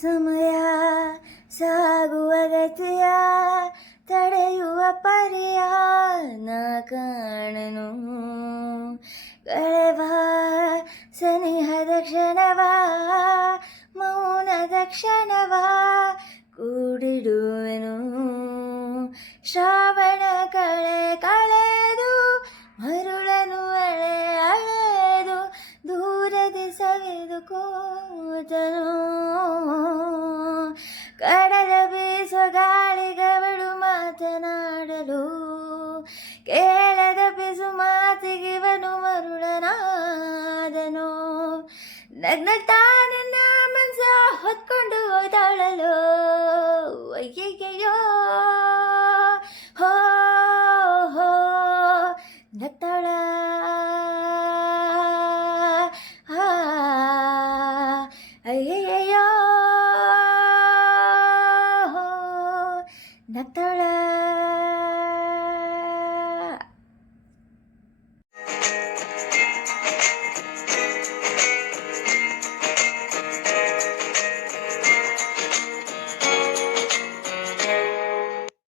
ಸಮಯ ಸಾಗುವ ಗತಿಯ ತಡೆಯುವ ಪರಿಯ ನಾ ಕಾಣನು. ಕಳೆವ ಸನಿಹದ ಕ್ಷಣವ ಮೌನದ ಕ್ಷಣವ ಕೂಡಿಡುವೆನು. ಶ್ರಾವಣ ಕಳೆದು ಮರುಳನು ಅಳೆದು ದೂರದಿ ಸವೆದು ಕೂತನು. ಕಡಲ ಬೀಸುವ ಗಾಳಿಗವಳು ಮಾತನಾಡಲು ಕೇಳದ ಪಿಸು ಮಾತಿಗಿವನು ಮರುಳನಾದನು. ನಗ್ನಗ್ತಾ ನನ್ನ ಮನಸ ಹೊತ್ಕೊಂಡು ಹೋದಾಳಲು ಅಯ್ಯಯ್ಯೋ ಹೋ ಹೋ ನಗ್ತಾಳ ಅಯ್ಯಯ್ಯೋ ನಗ್ತಾಳ.